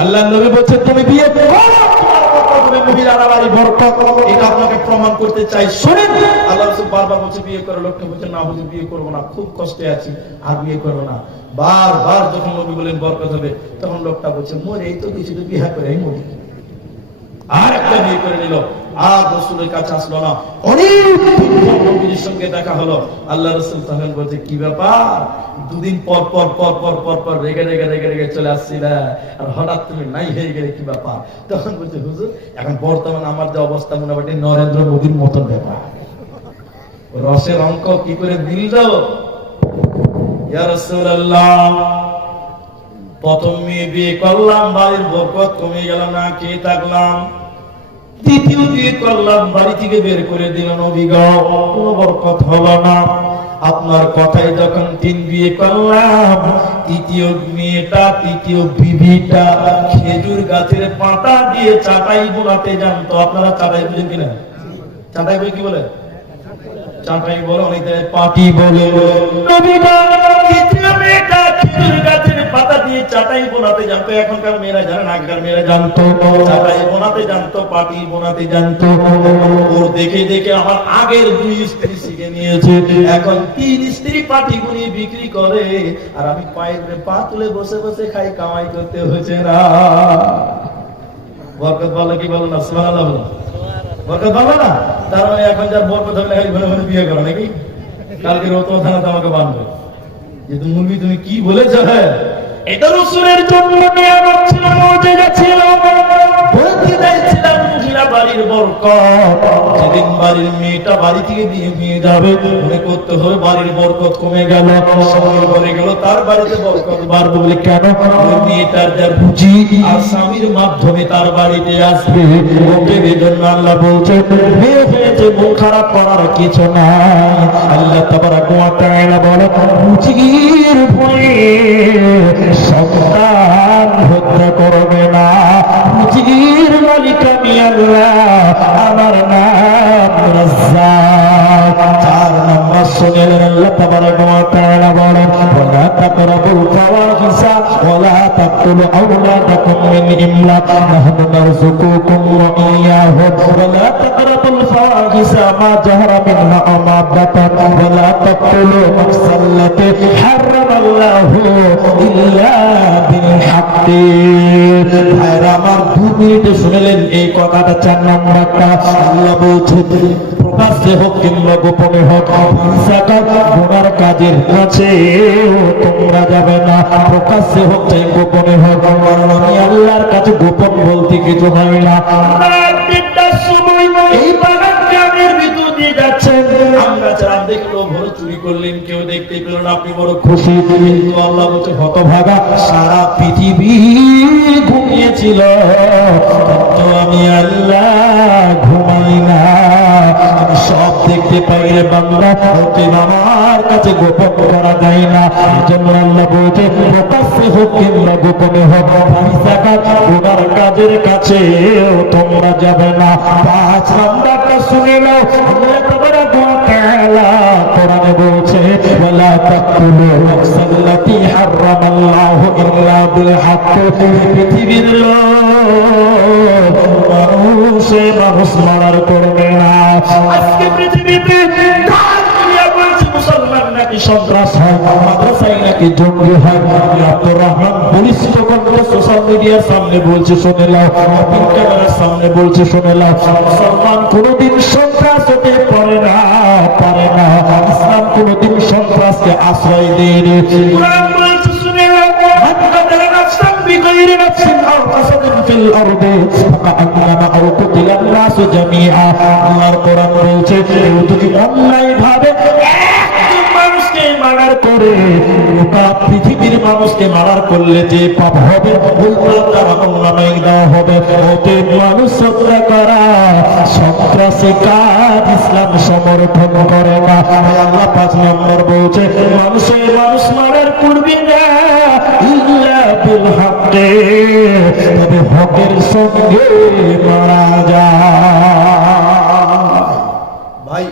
আল্লাহ নবী বলছে তুমি বিয়ে করো, তুমি মহিলার বাড়ি বরকত, এটা আপনাকে প্রমাণ করতে চাই। শুনেন, আল্লাহ রাসূল বারবার বলছে বিয়ে করো, লোকটা বলছে না হুজুর বিয়ে করব না, খুব কষ্টে আছি, আর বিয়ে করব না। বারবার যখন নবী বলেন বরকত হবে, তখন লোকটা বলছে মরে এই তো কিছু তো বিয়ে করে মরি, আর একটা বিয়ে করে নিল। আর রাসূলের কাছে আসলো না, অনেক নবীর সঙ্গে দেখা হলো। আল্লাহ রাসূল তখন বলছে কি ব্যাপার, দুদিন পর পর পর পর পর পর রেগে রেগে রেগে রেগে চলে আসছিলা, আর হঠাৎ তুমি নাই হয়ে গেলে কি ব্যাপার? তখন বলছে হুজুর এখন বর্তমান আমার যে অবস্থা মোটামুটি নরেন্দ্র মোদীর মতন ব্যাপার, রসের অঙ্ক কি করে দিল দাও। ইয়া রাসূলুল্লাহ, প্রথম মেয়ে বিয়ে করলাম, বাড়ির বরকত কমে গেল না, কে থাকলাম। দ্বিতীয় বিয়ে করলাম, বাড়ি থেকে বের করে দিল নবী গো, কোনো বরকত হলো না। আপনার কথাই যখন 3 বিয়ে করলাম, তৃতীয় মেয়েটা, তৃতীয় বিবিটা খেজুর গাছের পাতা দিয়ে চাটাই বোনাতে জানতো। আপনারা চাটাই বুঝেন কিনা? চাটাই বলে কি বলে? চাটাই বলে, অনেক পাটি বলে। নবী গো, তৃতীয় মেয়েটা খেজুর গাছের পাতা দিয়ে চাটাই বোনাতে জানতো। এখনকার মেয়েরা জানে না, আগেকার মেয়েরা জানতো, চাটাই বোনাতে জানতো, পাটি বোনাতে জানতো। ওর দেখে দেখে আমার আগের 2 স্ত্রী শিখে নিয়েছে, এখন 3 স্ত্রী পাটি বুনিয়ে বিক্রি করে, আর আমি পায়ের পা তুলে বসে বসে খাই, কামাই করতে হচ্ছে না। বরকত বলো কি বলো না? সুবহানাল্লাহ বলো। বরকত বলো না? তার মানে এখন যার বরকত হবে না, ঘরে ঘরে বিয়ে করো নাকি? কালকে রত থানাতে আমাকে বাঁধবে যে তুমি তুমি কি বলেছো। হ্যাঁ, এটা রাসূলের জন্য নিয়ামত ছিল, মুজিজা ছিল। বলতে চাইছিলাম মহিলা বাড়ির বরকত, যেদিন বাড়ির মেয়েটা বাড়ি থেকে নিয়ে যাবে, মনে করতে হবে বাড়ির বরকত কমে গেল, স্বামীর ঘরে গেল, তার বাড়িতে বরকত বাড়বে। বলে কেন? ওই মেয়েটার যার রুচি আর স্বামীর মাধ্যমে তার বাড়িতে আসবে। ওকে বেজন্য আল্লাহ বলছে মেয়ে হয়েছে, মন খারাপ করার কিছু নাই। আল্লাহ তাবারাক ওয়া তাআলা বলে রুচির ভয়ে সন্তান হত্যা করবে না। রুচির মালিক আমি আল্লাহ, আমার নাম রাজ্জাক। 4 নম্বর শুনলেন আল্লাহ তাবারাক ওয়া তাআলা বলেন ওয়ালা তাকরাবুল ফাওয়াহিশা ওয়ালা তাকতুলু আওলাদাকুম মিন ইমলাক নাহনু নারযুকুকুম ওয়া ইয়্যাহুম ওয়ালা তাকরাবুল ফাওয়াহিশা মা জাহারা মিনহা ওয়া মা বাতান ওয়ালা তাকতুলু নাফসাল্লাতী হারামাল্লাহু ইল্লা বিল হাক্কি। ভাইরা আমার, 2 মিনিটে শুনলেন এই কথাটা। 4 নম্বরটা আল্লাহ বলছে প্রকাশ্যে হোক কিংবা গোপনে হোক, গুনার কাজের কাছে তোমরা যাবে না। প্রকাশ্যে হোক চাই গোপনে হোক, কারণ আমি আল্লাহর কাছে গোপন বলতে কিছু হয় না। এই বাগান গ্রামের ভিতর দিয়ে যাচ্ছেন, আমরা চাঁদ দেখলো, ভোর চুরি করলেন, কেউ দেখতে পেল না, আপনি বড় খুশি। কিন্তু আল্লাহ বলছে হতভাগা, সারা পৃথিবী ঘুমিয়েছিল, কিন্তু আমি আল্লাহ ঘুমাই না, আমি সব দেখতে পাই রে বান্দা। আমার কাছে গোপন করা যায় না। এই জন্য আল্লাহ বলছে প্রকাশ্যে হোক কিংবা গোপনে হোক, ওনার কাজের কাছে তোমরা যাবে না। 5 নম্বরটা শুনে নাও। আল্লাহ তাবারাক ওয়া তাআলা কোরআনে বলছে ওয়ালা তাকতুলু নাফসাল্লাতী হারামাল্লাহু ইল্লা বিল হক। পৃথিবীর লোক মানুষ মারার করবে না। আজকে পৃথিবীতে মুসলমান নাকি সন্ত্রাস হয়, মাদ্রাসায় নাকি জঙ্গি হয়। আব্দুর রহমান বলিষ্ঠ কণ্ঠে সোশ্যাল মিডিয়ার সামনে বলছে শুনে নাও, ক্যামেরার সামনে বলছে শুনে নাও, মুসলমান কোনোদিন সন্ত্রাস হতে পারে না, পারে না। ইসলাম কোনোদিন সন্ত্রাসকে আশ্রয় দেয়নি। কোরআন বলছে শুনে নাও, بغير نفس أو فساد في الأرض فكأنما قتل الناس جميعا। আল্লাহর কোরআন বলছে যদি অন্যায় ভাবে একজন মানুষকে মারার করে গোটা পৃথিবীর মানুষকে মারার করলে যে পাপ হবে, ওই পাপ তার আমলনামায় দেওয়া হবে। ওতে মানুষ হত্যা করা সন্ত্রাসী কাজ ইসলাম সমর্থন করে না। আল্লাহ 5 নম্বর বলছে মানুষ মারার করবি না ইল্লা বিল হক, তবে হকের সঙ্গে মারা যায়। ভাই,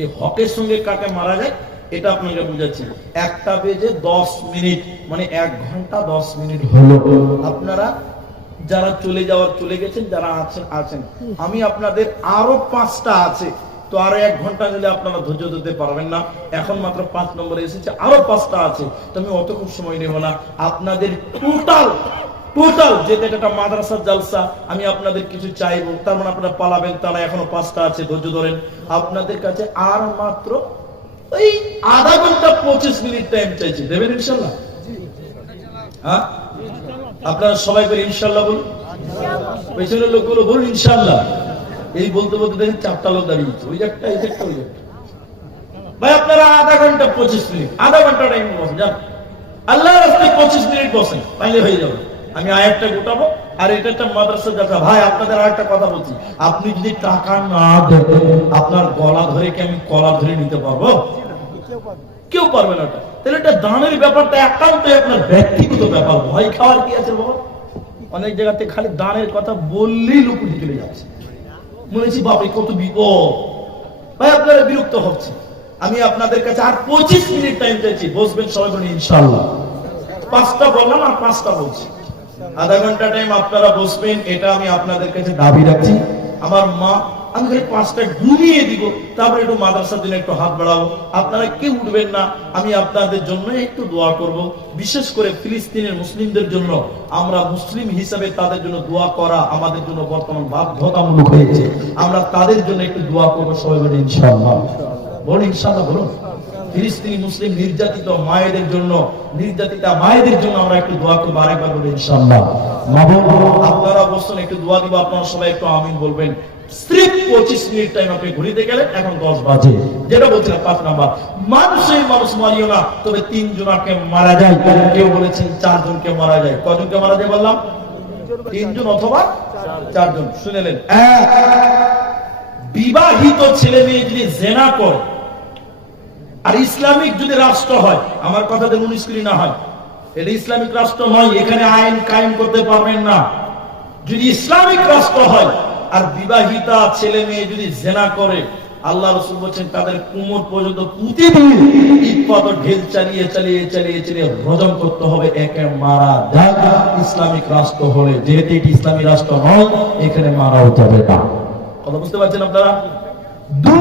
এই হকের সঙ্গে কাকে মারা যায় এটা আপনাকে বুঝাচ্ছি। 1টা বেজে 10 মিনিট মানে 1 ঘন্টা 10 মিনিট হলো। আপনারা যারা চলে যাওয়ার চলে গেছেন, যারা আছেন আছেন, আমি আপনাদের আরো 5টা আছে, তো আরো 1 ঘন্টা নিলে আপনারা ধৈর্য ধরতে পারবেন না। এখন মাত্র 5 নম্বরে এসেছে, আরো 5টা আছে, তো আমি অতক্ষণ সময় নেব না। আপনাদের টোটাল যেটা একটা মাদ্রাসার জালসা, আমি আপনাদের কিছু চাইবো, তার মানে আপনারা পালাবেন তা না। এখনো 5টা আছে, ধৈর্য ধরেন। আপনাদের কাছে আর মাত্র ওই আধা ঘন্টা 25 মিনিট টাইম চাইছি, দেবেন ইনশাল্লাহ? হ্যাঁ, আপনারা সবাই করে ইনশাল্লাহ বলুন। পেছনের লোকগুলো বলুন ইনশাল্লাহ। এই বলতে বলতে দেখেন 4টা লোক দাঁড়িয়েছে, ওই একটা এই একটা ওই একটা। ভাই আপনারা আধা ঘন্টা 25 মিনিট, আধা ঘন্টা টাইম বসেন, যান আল্লাহর রাস্তায় 25 মিনিট বসেন, তাইলে হয়ে যাবে। আমি আয়াতটা গোটাবো, আর এটা একটা মাদ্রাসা দেখা। ভাই আপনাদের আরেকটা কথা বলছি, আপনি যদি টাকা না দেন, আপনার গলা ধরে কি আমি কলা ধরে নিতে পারবো? কেউ পারবে না। ওটা তাহলে এটা দানের ব্যাপারটা একান্তই আপনার ব্যক্তিগত ব্যাপার। ভয় খাওয়ার কি আছে বাবা? অনেক জায়গাতে খালি দানের কথা বললেই লোক উঠে চলে যাচ্ছে, মনে হচ্ছে বাপরে কত বিপদ। ভাই আপনারা বিরক্ত হচ্ছে, আমি আপনাদের কাছে আর 25 মিনিট টাইম চাইছি, বসবেন সবাই বলে ইনশাআল্লাহ। 5টা বললাম আর 5টা বলছি, আধা ঘন্টা টাইম আপনারা বসবেন, এটা আমি আপনাদের কাছে দাবি রাখছি। আমার মা, আমি খালি 5টা ঘুমিয়ে দিব, তারপরে একটু মাদ্রাসার জন্য একটু হাত বাড়াবো। আপনারা কেউ উঠবেন না, আমি আপনাদের জন্য একটু দোয়া করব। বিশেষ করে ফিলিস্তিনের মুসলিমদের জন্য, আমরা মুসলিম হিসাবে তাদের জন্য দোয়া করা আমাদের জন্য বর্তমান বাধ্যতামূলক হয়েছে। আমরা তাদের জন্য একটু দোয়া করবো, সবাই বলে ইনশাআল্লাহ। বলুন ইনশাআল্লাহ, বলুন। ফিলিস্তিনি মুসলিম নির্যাতিত মায়েদের জন্য, নির্যাতিতা মায়েদের জন্য আমরা একটু দোয়া করবো, আরেকবার বলে ইনশাআল্লাহ। আপনারা বসছেন, একটু দোয়া দিব, আপনারা সবাই একটু আমিন বলবেন। স্ট্রিক্ট 25 মিনিট টাইম আপনি ঘুরিতে গেলেন, এখন 10 বাজে। যেটা বলছিলাম 5 নাম্বার, মানুষ মারিও না, তবে 3 জনকে মারা যায়। কেউ বলেছেন 4 জনকে মারা যায়। কজনকে মারা যায় বললাম? 3 জন অথবা 4 জন। শুনেলেন, বিবাহিত ছেলে মেয়ে যদি জেনা করে, আর ইসলামিক যদি রাষ্ট্র হয়, আমার কথাতে 19 কুড়ি না হয়, এটা ইসলামিক রাষ্ট্র নয়, এখানে আইন কায়েম করতে পারবেন না। যদি ইসলামিক রাষ্ট্র হয় আর বিবাহিতা ছেলে মেয়ে যদি জেনা করে, আল্লাহ রাসূল বলেন তাদের কোমর পর্যন্ত প্রতিদিন ইট পাথর ঢেল চালিয়ে রজম করতে হবে, একে মারা যাক। ইসলামিক রাষ্ট্র হলে, যেহেতু এটি ইসলামী রাষ্ট্র নয়, এখানে মারাও যাবে না। কথা বুঝতে পারছেন আপনারা? 2,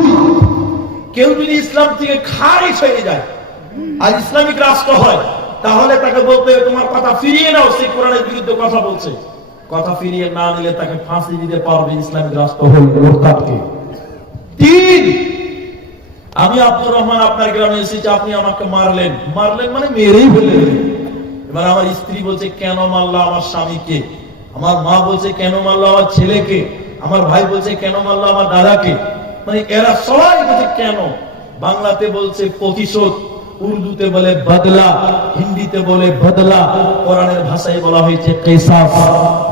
কেউ যদি ইসলাম থেকে খারিজ হয়ে যায় আর ইসলামিক রাষ্ট্র হয়, তাহলে তাকে বলতে হবে তোমার কথা ফিরিয়ে নাও, সে কোরআনের বিরুদ্ধে কথা বলছে। কথা ফিরিয়ে না নিলে তাকে ফাঁসি দিতে পারবে ইসলামিক রাষ্ট্র হলে মুরতাদকে। 3, আমি আব্দুর রহমান আপনার গ্রামে এসেছি, আপনি আমাকে মারলেন মানে মেরেই ফেললেন। এবার আমার স্ত্রী বলছে কেন মারলা আমার স্বামীকে, আমার মা বলছে কেন মারলো আমার ছেলেকে, আমার ভাই বলছে কেন মারলো আমার দাদাকে, মানে এরা সবাই বলছে কেন। বাংলাতে বলছে প্রতিশোধ, উর্দুতে বলে বদলা, হিন্দিতে বলে বদলা, কোরআনের ভাষায় বলা হয়েছে কিসাস।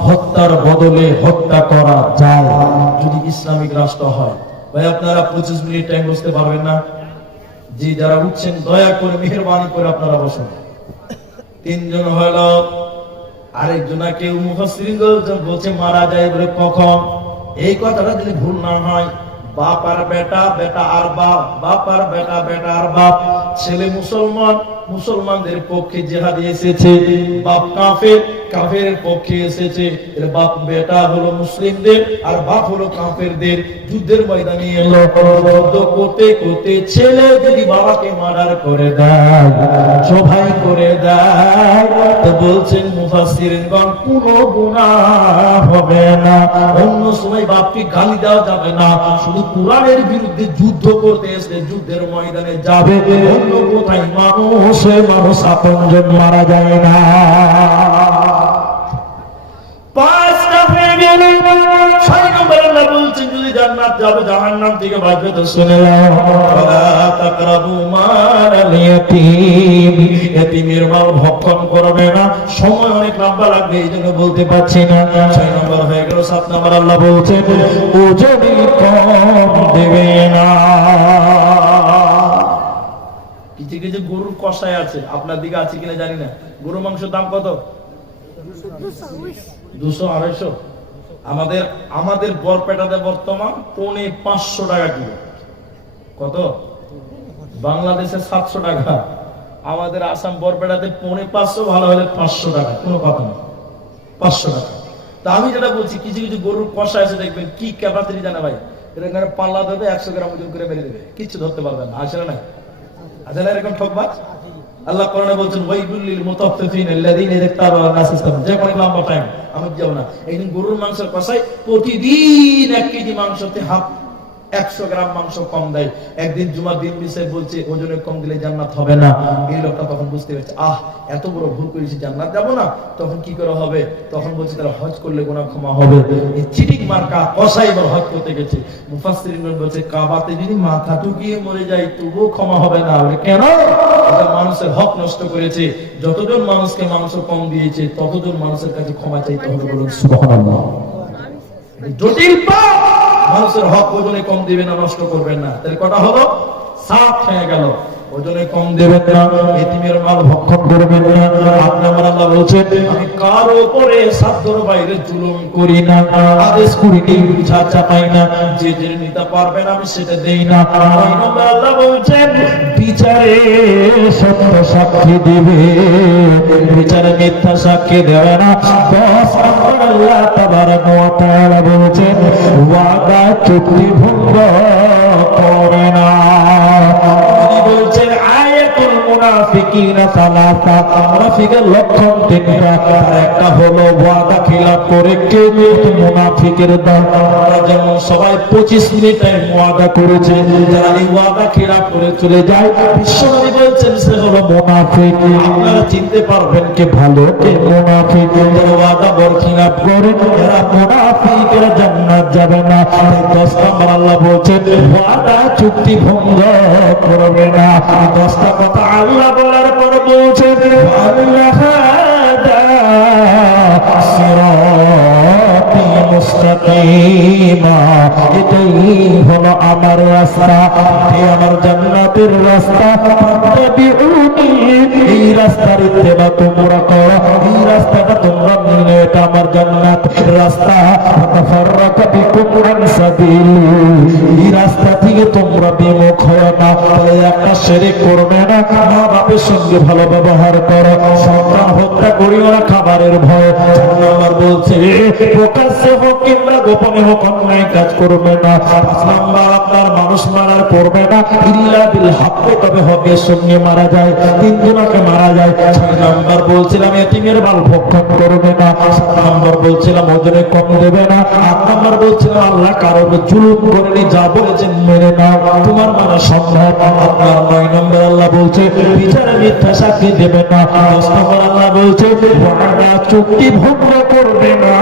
হত্যার বদলে হত্যা করা যায় যদি ইসলামিক রাষ্ট্র হয়। ভাই আপনারা 25 মিনিট টাইম বসতে পারবেন না? জি, যারা উঠছেন দয়া করে মেহেরবানি করে আপনারা বসুন। 3 জন হলো, আরেকজনকে মুফাসসিরিন বলছে মারা যায় বলে কখন। এই কথাটা যদি ভুল না হয়, বাপ আর বেটা, বেটা আর বাপ, বাপ আর বেটা, বেটা আর বাপ। ছেলে মুসলমান, মুসলমানদের পক্ষে জিহাদে এসেছে, বাপ কাফের, কাফেরের পক্ষে এসেছে। এর বাপ বেটা হলো মুসলিমদের আর বাপ হলো কাফেরদের। যুদ্ধের ময়দানে এলো, যুদ্ধ করতে করতে ছেলে যদি বাবাকে মার্ডার করে দেয়, জবাই করে দেয়, তো বলছেন মুফাসসিরিনগণ কোনো গুনাহ হবে না। অন্য সময় বাপকে গালি দেওয়া যাবে না, শুধু কোরআনের বিরুদ্ধে যুদ্ধ করতে এসে যুদ্ধের ময়দানে যাবে। অন্য কোথায় মানুষ আপনজন মারা যায় না। 5টা হয়ে গেল। 6 নম্বর আল্লাহ বলছেন যদি জান্নাত যাবে জাহান্নাম থেকে বাঁচবে তো শুনে নাও, ওয়ালা তাকরাবু মালাল ইয়াতীম, ইয়াতীমের মাল ভক্ষণ করবে না। সময় অনেক লম্বা লাগবে, এইজন্য বলতে পারছি না। 6 নম্বর হয়ে গেল। 7 নম্বর আল্লাহ বলছেন ওজনে কম দেবে না। কিছু কিছু গরুর কষায় আছে, আপনার দিকে আছে কিনা জানি না। গরু মাংসের দাম কত? 200-250। আমাদের বরপেটাতে বর্তমান 550 টাকা কিলো। কত? বাংলাদেশে 700 টাকা, আমাদের আসাম বরপেটাতে 550, ভালো হলে 500 টাকা, কোনো কথা নেই, 500 টাকা। তা আমি যেটা বলছি, কিছু কিছু গরুর কষা এসে দেখবেন কি ক্যাপাসিটি জানা ভাই, এখানে পাল্লা দেবে 100 গ্রাম ওজন করে মেরে দেবে, কিচ্ছু ধরতে পারবেন না। আসলে না, আসলে এরকম ঠকবাজ। আল্লাহ কোরআনে বলছেন ওয়াইলুল লিল মুতাফফিফিন আল্লাযীনা ইযতারা নাসাসাম, যে কোনো লম্বা টাইম আমি যাব না। একদিন গরুর মাংসের কষাই প্রতিদিন 1 কেজি মাংসতে 100 গ্রাম মাংস কম দেয়। একদিন জুমার দিন মিশে বলছে ওজনে কম দিলে জান্নাত হবে না। এই লোকটা তখন বুঝতে পেরেছে, এত বড় ভুল করেছি, জান্নাত যাব না, তখন কি করে হবে? তখন বলছে তারা হজ করলে গুনাহ ক্ষমা হবে। এই চিটিং মার্কা কসাই এবার হজ করতে গেছে। মুফাসসিরিনগণ বলছে কাবাতে যদি মাথা ঠুকিয়ে মরে যায় তবুও ক্ষমা হবে না। কেন? এটা মানুষের হক নষ্ট করেছে। যতজন মানুষকে মাংস কম দিয়েছে ততজন মানুষের কাছে ক্ষমা চাইতে হবে, বলুন সুবহানাল্লাহ। জটিল পাপ। মানুষের হক ওজনে কম দিবেন না, নষ্ট করবেন না। তাহলে কটা হলো? 7 হয়ে গেল। ওজনে কম দেবেন না, এতিমের মাল ভক্ষণ করবেন না। আপনি আমার আল্লাহ বলছেন আমি কারো উপরে সাধ্যর বাইরে জুলুম করি না, আদেশ করি নি, বুঝা চাপাই না, যে যে নিতে পারবেন আমি সেটা দেই না। আল্লাহ বলছেন বিচারে সত্য সাক্ষী দিবে, বিচারে মিথ্যা সাক্ষী দেবে না। 10 নম্বর আল্লাহ তাবারাক ওয়া তাআলা বলছেন ওয়াদা চুক্তি ভঙ্গ করে না। বলছেন আয়াতুল মুনাফিকিনা সালাসা, মুনাফিকের লক্ষণ 3টা। একটা হলো ওয়াদা খিলাফ করে কেউ মুনাফিকের দল। আমরা যেমন সবাই 25 মিনিট টাইম ওয়াদা করেছে, যারা এই ওয়াদা খিলাফ করে চলে যায়, বিশ্বনবী বলছেন সে হলো মুনাফিক। আপনারা চিনতে পারবেন কে ভালো কে মুনাফিক। যারা ওয়াদা বরখিলাফ করে এরা মুনাফিক, এরা জান্নাত যাবে না। 10 নম্বর আল্লাহ বলছেন ওয়াদা চুক্তি ভঙ্গ করবে না। 10টা কথা আল্লাহ বলার পর বলছেন আল্লাহ সিরাতি মুস্তাকিমা, এটাই হলো আমার রাস্তা, এই আমার জান্নাতের রাস্তা। ফাত্তাবিউনি, এই রাস্তার ইত্তেবা তোমরা করো, এই রাস্তাটা তোমরা নিলে এটা আমার জান্নাতের রাস্তা। ফাতাফাররাকা বিকুম আন সাবিলি, এই রাস্তা থেকে তোমরা বিমুখ হয় না। তাহলে একটা শিরক করবে না, মা বাপের সঙ্গে ভালো ব্যবহার করো, সন্তান হত্যা করিও না খাবারের ভয়। আমার বলছে প্রকাশ্যে হোক কিংবা গোপনে হোক অন্যায় কাজ করবে না। 5 নাম্বার আপনার মানুষ মারার করবে না ইল্লা বিল হক, তবে হকের সঙ্গে মারা যায়, 3 জনকে মারা যায়। 6 নাম্বার বলছিলাম এতিমের মাল ভক্ষণ করবে না। 7 নাম্বার বলছিলাম ওজনে কম দেবে না। 8 নাম্বার বলছিলাম আল্লাহ কারোর জুলুম করেনি, যা বলেছেন মেনে নাও, তোমার মানা সম্ভব। আপনার 9 নম্বর আল্লাহ বলছে বিচারে মিথ্যা সাক্ষী দেবে না। 10 নম্বর আল্লাহ বলছে ওয়াদা চুক্তি ভঙ্গ করবে না,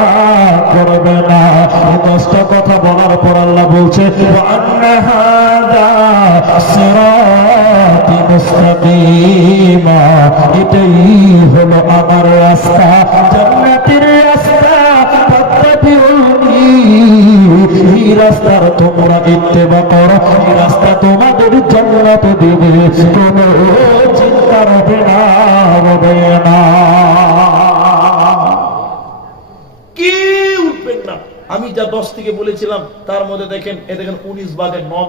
করবে না। 10টা কথা বলার পর আল্লাহ বলছে ওয়ান্না হাদা সিরাতি মুস্তাকিমা, এটাই হলো আমার রাস্তা, জান্নাতের রাস্তা। ফাত্তাবিউনি, এই রাস্তার তোমরা ইত্তেবা করো, এই রাস্তা তোমাদের জান্নাত দিবে, কোনো চিন্তা হবে না, হবে না। কি উঠবেন না। আমি যা 10 থেকে বলেছিলাম তার মধ্যে দেখেন 19 বাদে 9